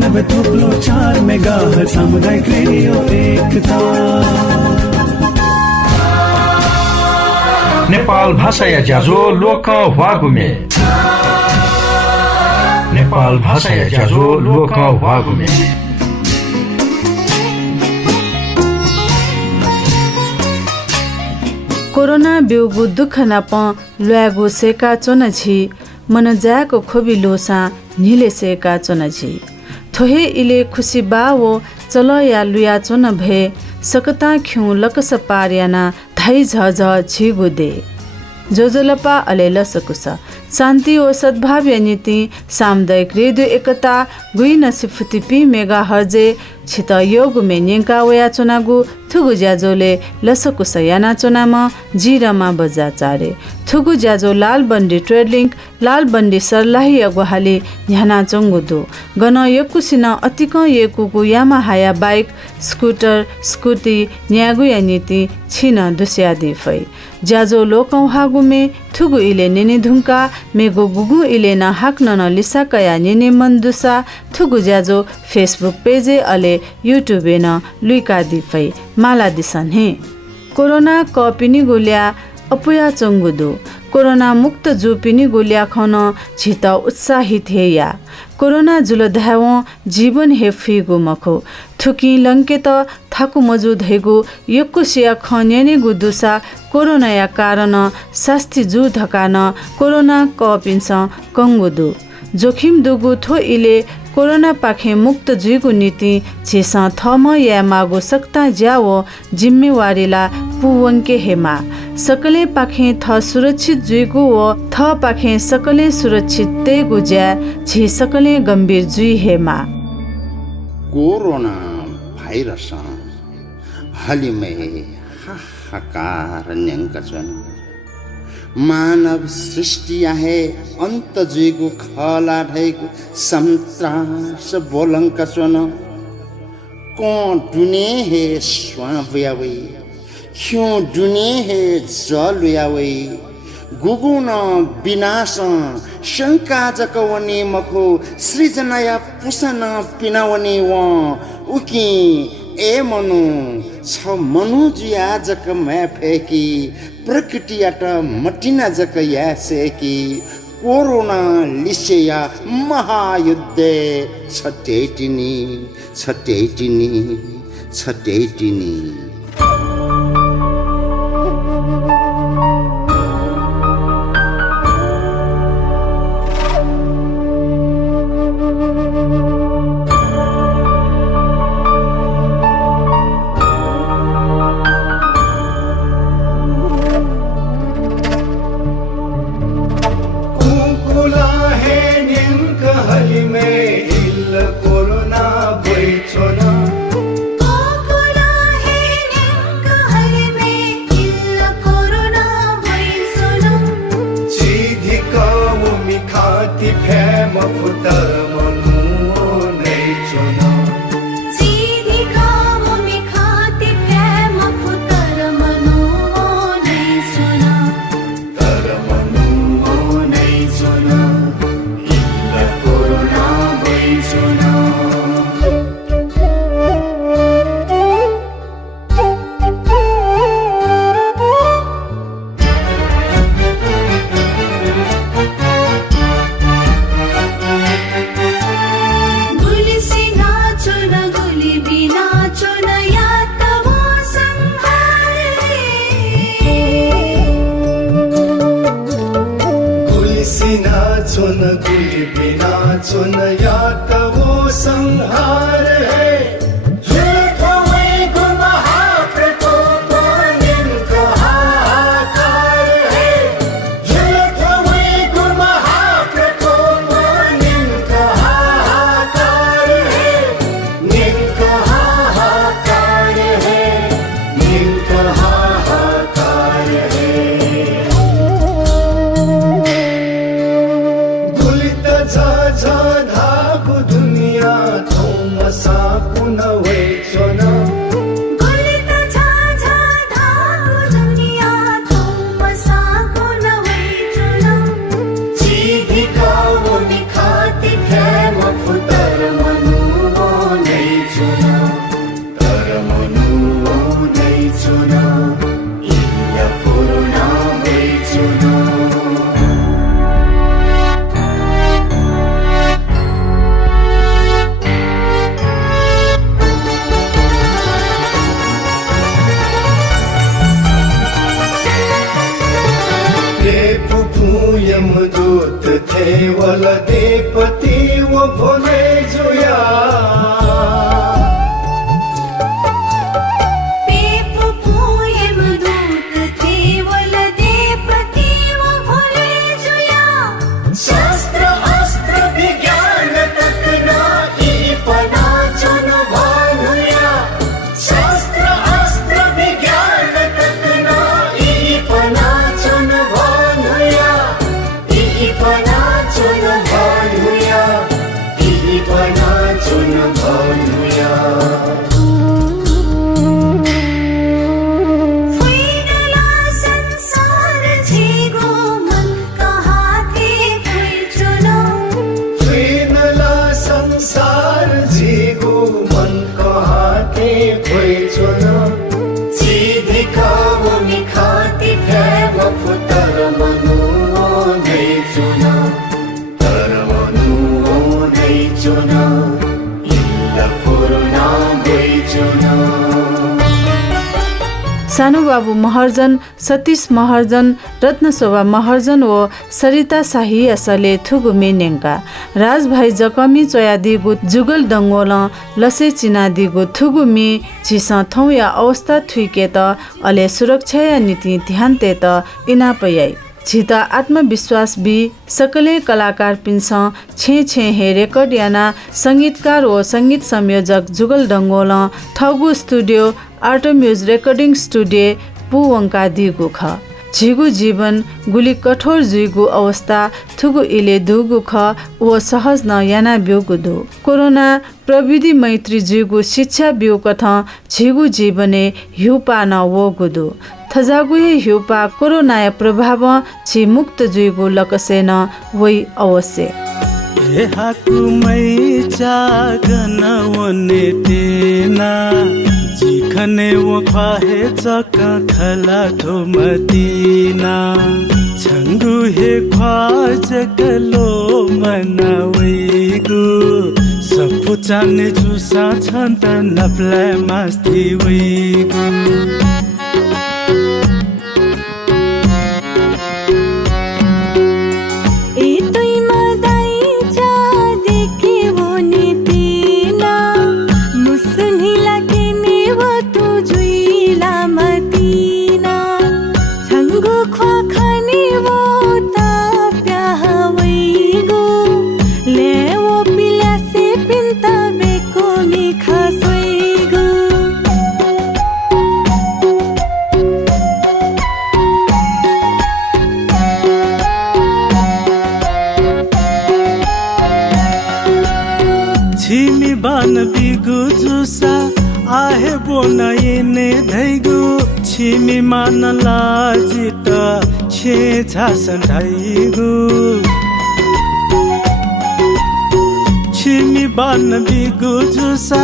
98.4 megahertz सामुदायिक radio एकता। नेपाल भाषा या ज्याझो लोक वागुमे। नेपाल भाषा या ज्याझो लोक वागुमे। कोरोना बेउगु दुख नाप ल्यागु सेका चोनछि मन जाको खोबी लोसा निले सेका चोनछि थोहे इले खुसी बावो चल या लुया चोन भे सकता ख्यु लकस पार्याना धाइ झझ छिगुदे जोजलपा अलेल सकुस शान्ति ओ सद्भाव नीति सामुदायिक रेडियो एकता गुइ नसिफुतिपी मेगा हर्जे छित योग मेन्यका वया चोनागु थुगु ज्याजोले लसकु सयाना चोनामा जिरमा बजा चारे थुगु ज्याजो लाल बन्डी ट्रेडलिंक लाल बन्डी सरलाही अगुहाले न्याना चंगुदो गन यकुसिन अतिक येकुगु यामा हाया बाइक स्कुटर स्कुटी न्यागु या नीति छिन दुस्यादी फै ज्याजो लोकौ हागुमे थुगु इले नेने धुंका मेगो गुगु इले न हाक्न न लिसा कया नेने मन्दुसा थुगु ज्याजो फेसबुक पेजे अले युट्युबे न लुइका दिफै माला दिसन हे कोरोना कपिनी गुल्या अपुया चंगुदो कोरोना मुक्त जुपिनी गुल्या खन छित उत्साहित हे या कोरोना जुल धाव जीवन हे फिगु मखो थुकी लंकेत थाकु मजुद हेगु यकुसिया खन्याने गुदुसा कोरोना या कारण शास्ति जु धकान कोरोना कपिन्स कंगुदु जोखिम दुगु थो इले कोरोना पाखे मुक्त जुइगु नीति छेसा थम या मागो सक्ता ज्यावो जिम्मेवारीला पुवंके हेमा सकले पाखे थ सुरक्षित जुइगु व थ पाखे सकले सुरक्षित तेगु ज्या छे सकले गंभीर जुइ हेमा कोरोना भाइरस हालिमे हाहाकार न्यंकचन मानव सृष्टि आहे अंत जुइगु खला ढैगु संत्रास बोलंक चन कों दुने हे स्वाव्यावै क्यों दुने हे जलयावै गुगुन विनाश शंका जकवने मखो सृजनाया पुसन पिनावने व उकी ए मनु छ मनु जुया जक मै फेकी प्रकृतियाट मटिना जक यासेकी कोरोना लिसेया महायुद्ध छटेटिनी छटेटिनी छटेटिनी दुनिया थोम सा जुया सानो बाबु महर्जन, सतीश महर्जन, रत्नशोभा महर्जन व सरिता शाही असले थुगु मेनेङ्का राजभाइ जकमी चोयादिगु जुगल दङ्गोल लसे चिनादिगु थुगु मे झिस थौ या अवस्था थुइके त अले सुरक्षा या नीति ध्यान ते त इना पयाई छिता आत्मविश्वास बि सकले कलाकार पिन्स छे छे हे रेकर्ड याना संगीतकार व संगीत संयोजक जुगल डङ्गोल थगु studio art muse recording studio पुवङ्का दिगु ख झिगु जीवन गुली कठोर जुइगु अवस्था थुगु इले दुगु ख व सहज न याना ब्योगु दु कोरोना प्रविधि मैत्री जुइगु शिक्षा ब्यो कथ झिगु जीवने हिउपा न वगु दु थजागुहे हिउपा कोरोना प्रभाव छि मुक्त जुइगु लकसेन वै अवश्य हाकु मै चागन वने तेना जिखने वो ख्वाहे चक खला ठो मदीना छंगु हे ख्वाज कलो मनावेगु सपु चाने जुसा छन्त नप्ला मस्ती वेगु बान बिगु जुसा आहे बोनाइने धैगु छिमी मान लाजित छे झासन धाइगु छिमी बान बिगु जुसा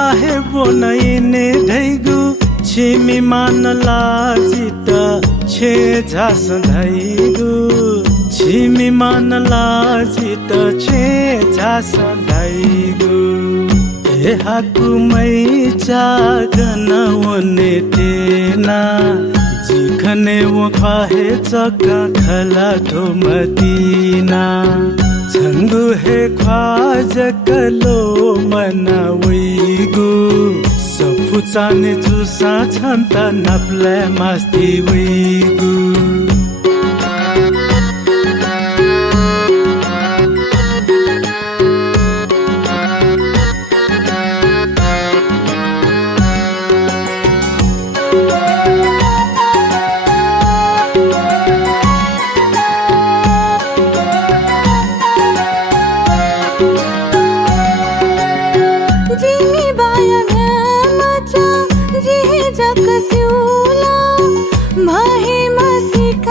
आहे बोनाइने धैगु छिमी मान लाजित छे झासन धाइगु छिमी मान लाजित छे झासन धाइगु हाकु मै चागन वने तेना जिखने वो ख्वाहे चक खला ठो मदीना छंगु हे ख्वाज कलो मनावेगु सफु चाने जुसा छन्त नप्ला मस्ती वेगु जक सिउला भाहे मसिक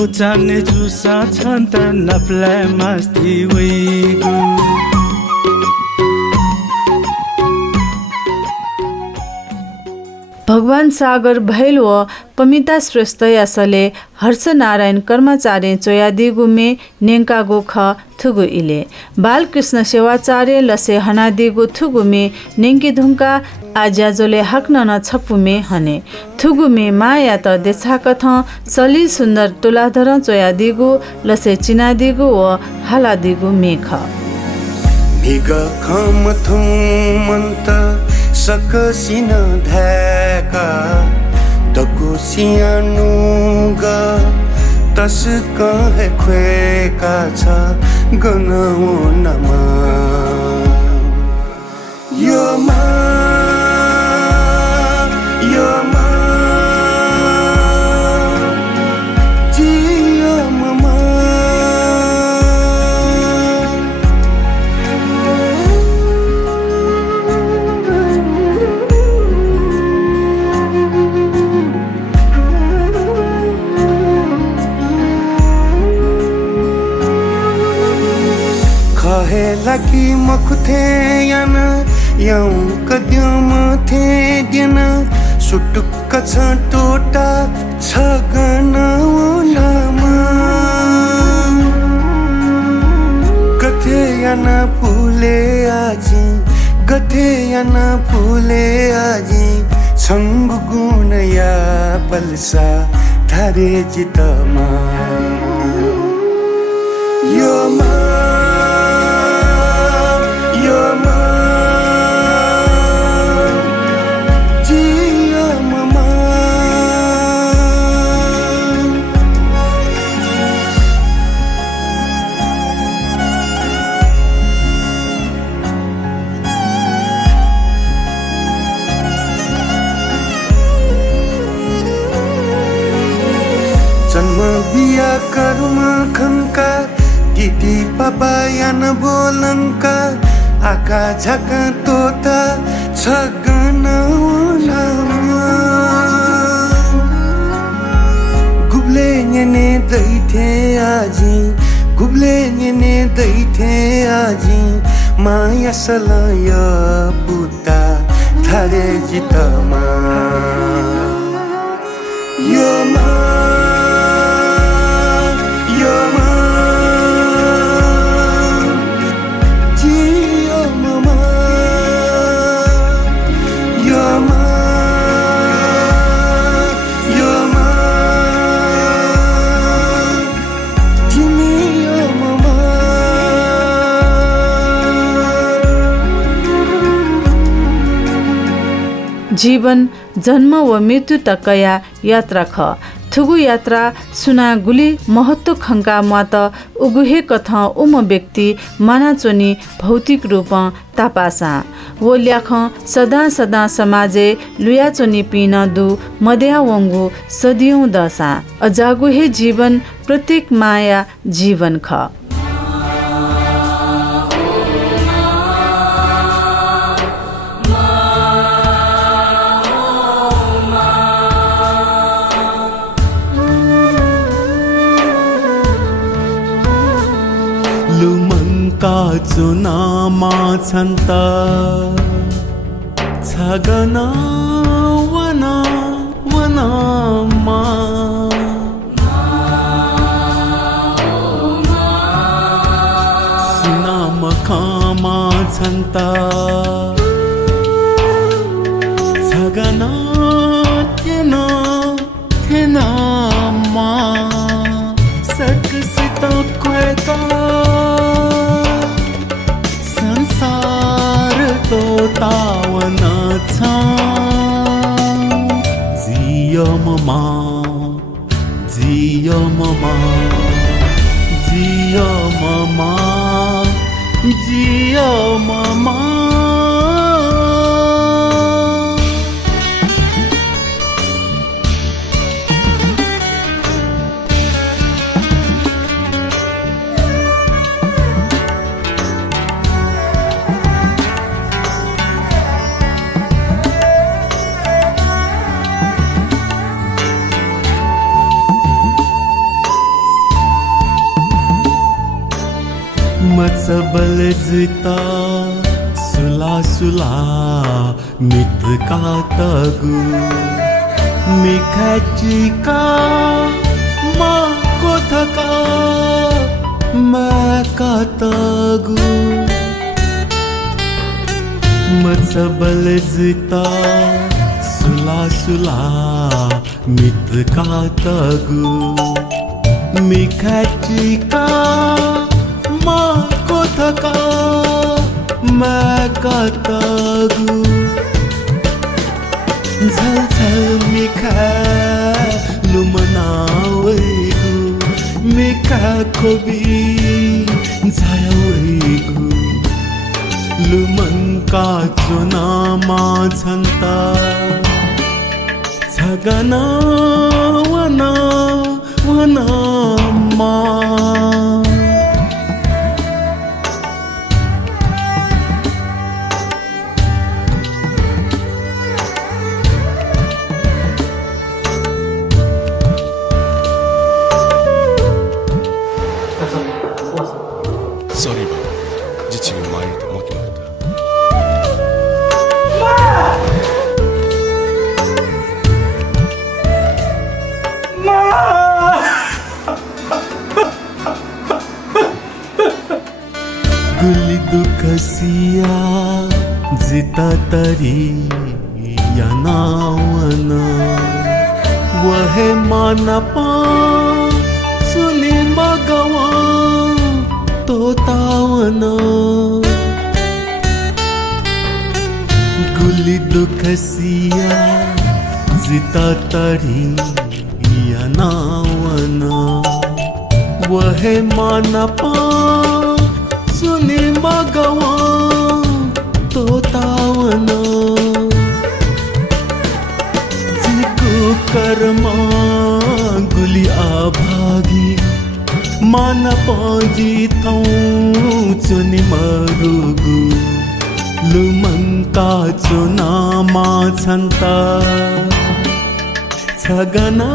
पुचाने जुसा छन् त नप्लाई मास्ती वैगु भगवान सागर भैल व पमिता श्रेष्ठ यासले हर्षनारायण कर्मचार्य चोयादिगुमे नेङ्कागो ख थुगु इले बालकृष्ण सेवाचार्य लसे हनादिगु थुगुमे नेङ्की धुङ्का आज्याजोले हक्न न छपुमे हने थुगुमे माया त देछाकथ सली सुन्दर तुलाधर चोयादिगु लसे चिनादिगु व हालादिगु मेख मिग खम थुमन्त सकसिन धैका तको सियानुगा तस कहे ख्वेका छ गनौ नमा यो मा जियो ममा लगी मखुथे यान यौं कद्यम थे दिन सुटुक्क छ टोटा छ गनौलामा गथे यान फुले आजी गथे यान फुले आजी छंग गुण या पल्सा धारे जितमा यो मा बिया कर्म खंका दिदी पापा यान बोलंका आका झका तोता छगन गुब्ले ने दैथे आजी गुब्ले ने दैथे आजी माया सलय पुता थारे जितमा यो मा जीवन जन्म व मृत्यु तकया यात्रा ख थुगु यात्रा सुना गुली महत्व खंका मात उगुहे कथ उम व्यक्ति मानाचोनी भौतिक रूप तापासा वो ल्याख सदा सदा समाजे लुयाचोनी पिन दु मध्या वंगु सदियों दशा अजागुहे जीवन प्रत्येक माया जीवन ख काचो नामा छन्त छगन वना वनमा सुनाम खामा छन्त छगन थिएन थिएनमा सकसित क्वेका तावना छा जियो ममा जियो ममा जियो ममा जियो ममा सबल जिता सुला सुला मित्र का तगु मिखाची का माँ को थका मैं का तगु मत सबल जिता सुला सुला मित्र का तगु मिखाची का माँ को थका मैं का तगु झल झल मिखा लुमनावैगु मिखा खोबी झायावैगु लुमंका चुनामा झंता झगना वना वना मा Sorry ba, jichigi mai to maki mata. गुली दुखसिया जिता तरी या नावना वह मानपा सुली मगवा तोतावना गुली दुखसिया जिता तरी या नावना वह मानपा सुनी मगवा तोतावना जिको कर्मा गुली आभागी मान पाजी थौ चुनी मरुगु लुमंका चुना मा छन्ता छगना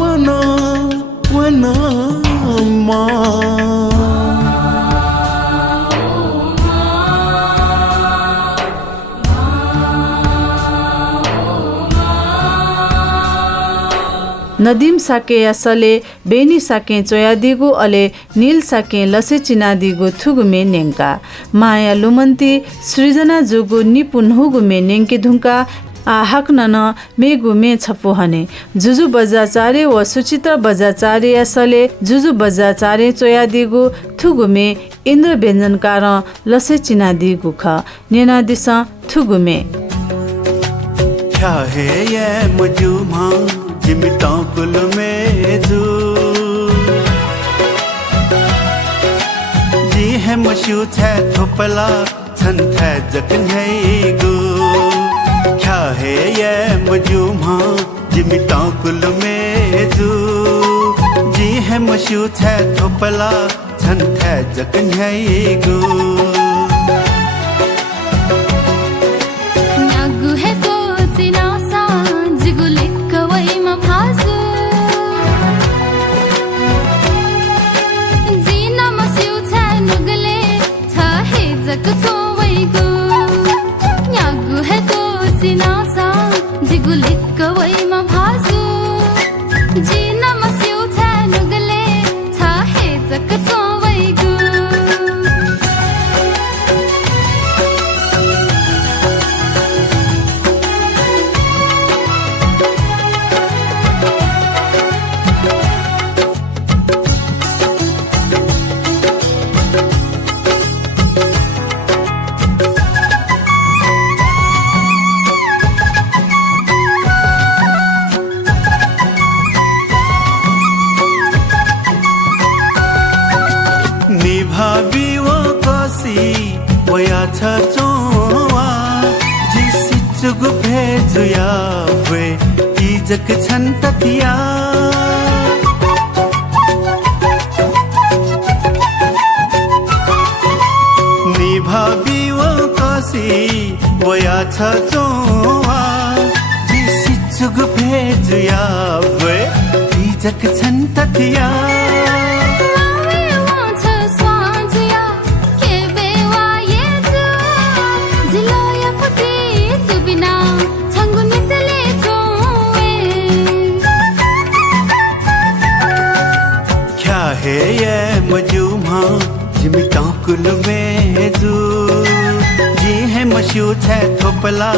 वना वना मा नदीम साके असले बेनी साके चोयादिगु अले नील साके लसे चिनादिगु थुगुमे नेंका माया लुमन्ती सृजना जुगु निपुण हुगुमे नेंके धुंका आहक नन मेगु मे छपु हने जुजु बजाचारे व सुचित्र बजाचारे असले जुजु बजाचारे चोयादिगु थुगुमे इन्द्र व्यञ्जनकार लसे चिनादिगु ख नेनादिस थुगुमे क्या है ये मजुमा जिमिता कुल में जू जी है मशू है थोपला छन है जकन है गो क्या है ये मजुमा जिमिता कुल में जू जी है मशू है थोपला छन है जकन है गो जक छन ततिया निभावी वो कसी वया छ चोवा जिसी चुग भेजया वे जक छन ततिया हे ये मजुमा जिमी टाकुल में जू जी है मशू छे थोपला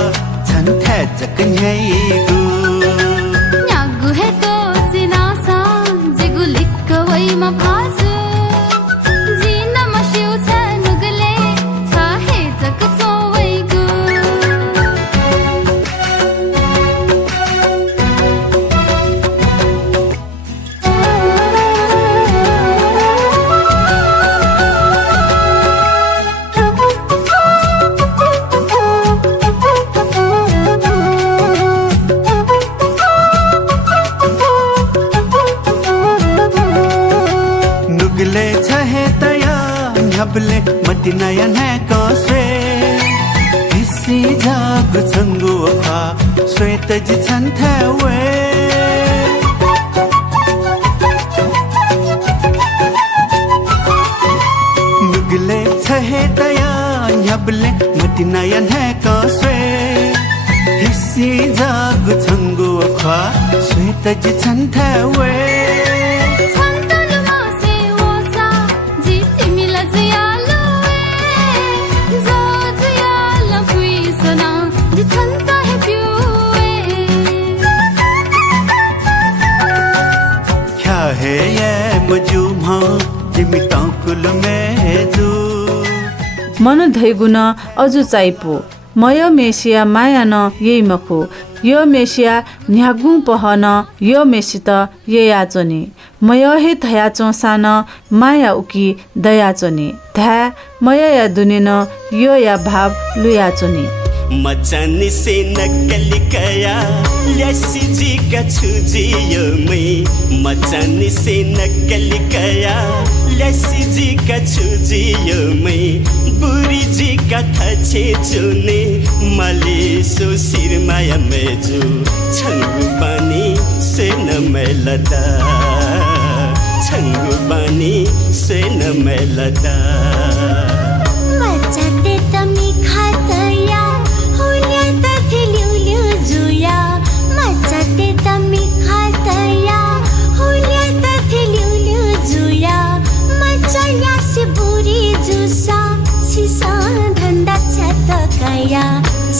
छन थे चकन्यै गु न्यागु हे तो जिनासा जिगु लिक्क वैमा भाजु जिन मशु छ नुगले छ हे जक चोवैगु नुगले छहे तया न्याबले मति नयन है कौसे किसी जाग छंगु अखा श्वेत जी छन थे वे नुगले छहे तया न्याबले मति नयन है कौसे किसी जाग छंगु अखा श्वेत जी छन थे वे हे ये मजुमा जिमी टाकुल में जू मन धैगुन अजु चाइपो मय मेसिया माया न यही मखु यो मेसिया न्यागु पहन यो मेसित ये याचने मय हे थयाचो सान माया उकी दयाचने धा मय या दुनेन यो या भाव लुयाचने मचानी से नकली कया लसी जी का छुजियो मैं मचानी से नकली कया लसी जी का छुजियो मैं बुरी जी का थचे चुने मले सो सिर माया में जो छंगु बानी से न मेलदा छंगु बानी से न मेलदा मचाते तमी खातया जुया मचाते तमी खातया हुलिया तथिल्यु जुया मचल्या से बुरी जुसा छिसा धंदा छत कया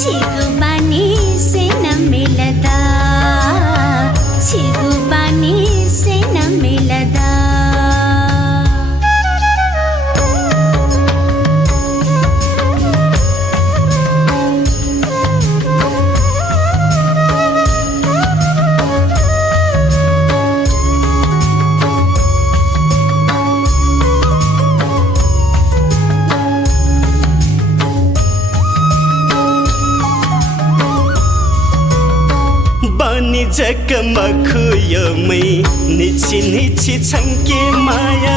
छिगु बानी से न मिलदा छिगु बानी से न मिलदा जकमखु यो मै निछि निछि छङ्के माया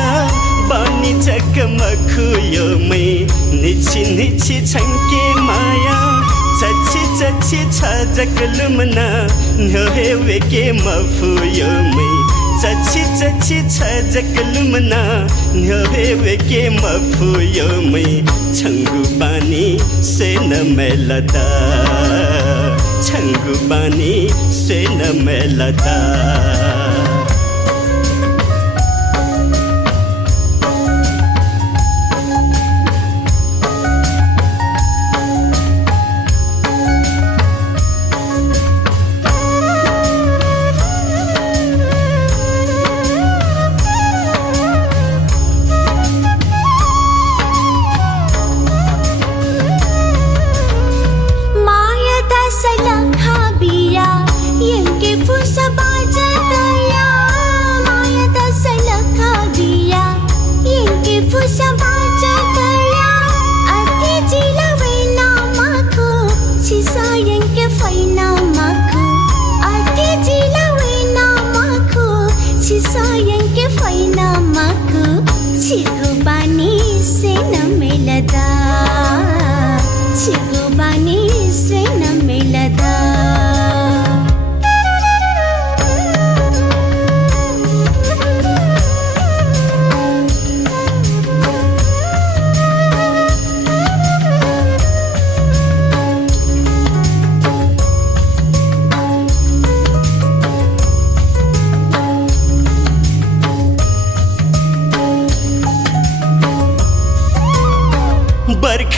बानी जकमखु यो मै निछि निछि छङ्के माया चछि चछि छ जकलुमना न्हे वेके मफु यो मै चछि चछि छ जकलुमना न्हे वेके मफु यो मै छङ्गु बानी से न मेलदा छंगु बानी से न मेलदा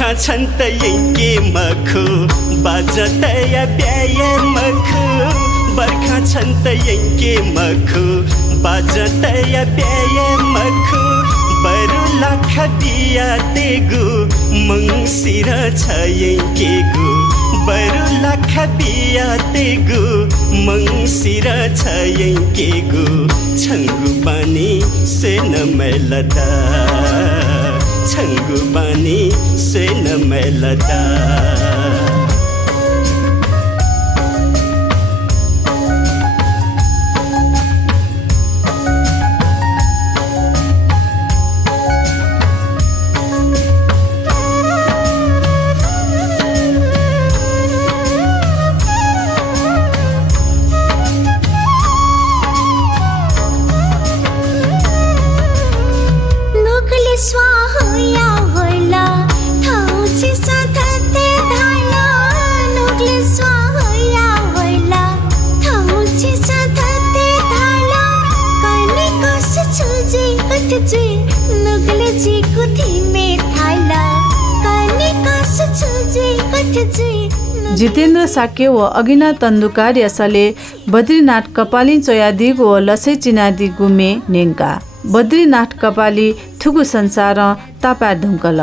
बर्खा छन् त यङ्के मखु बाजतया ब्याय मखु बर्खा छन् त यङ्के मखु बाजतया ब्याय मखु बरु लाख बिया तेगु मंसिर छ यङ्केगु बरु लाख बिया तेगु मंसिर छ यङ्केगु छङ्गु बानी सेन मेलदा छङ्गु बानी सेन मेलदा जितेन्द्र साक्य व अगिना तन्दुकार यसले बद्रीनाथ कपाली चोयादिगु व लसै चिनादी गुमे नेङ्का बद्रीनाथ कपाली थुगु संसार तापा ढुङ्कल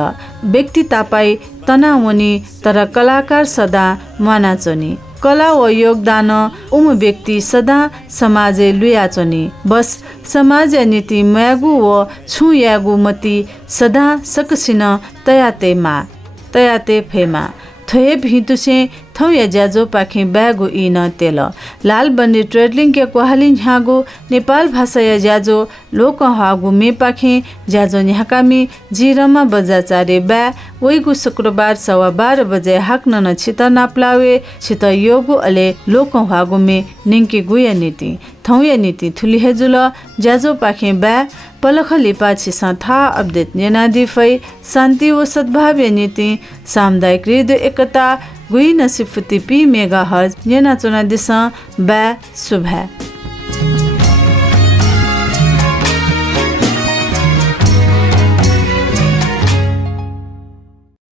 व्यक्ति तापाई तनावनी तर कलाकार सदा मानाचोनी कला व योगदान उम व्यक्ति सदा समाजे लुयाचोनी बस समाज नीति म्यागु व छु यागु मती सदा सकसिन तयाते फेमा थोए भितुसे थौ या ज्याजो पाखे ब्यागु इन तेल लाल बन्दी ट्रेडलिङ के कोहालिन ह्यागु नेपाल भाषा या ज्याजो लोक हागु मे पाखे ज्याजो न्याकामी जिरमा बजाचारे ब्या वैगु शुक्रबार 12:15 बजे हाक्न न छित नाप्लावे छित योगु अले लोक हागु मे निंकी गुया नीति थौ या नीति थुली हेजुल ज्याजो पाखे ब्या पलख लिपाछि था अपडेट नेनादी फै शान्ति व सद्भाव नीति सामुदायिक रेडियो एकता गुई नसिफुति पी मेगा हज नेना चुना दिशा ब्या शुभ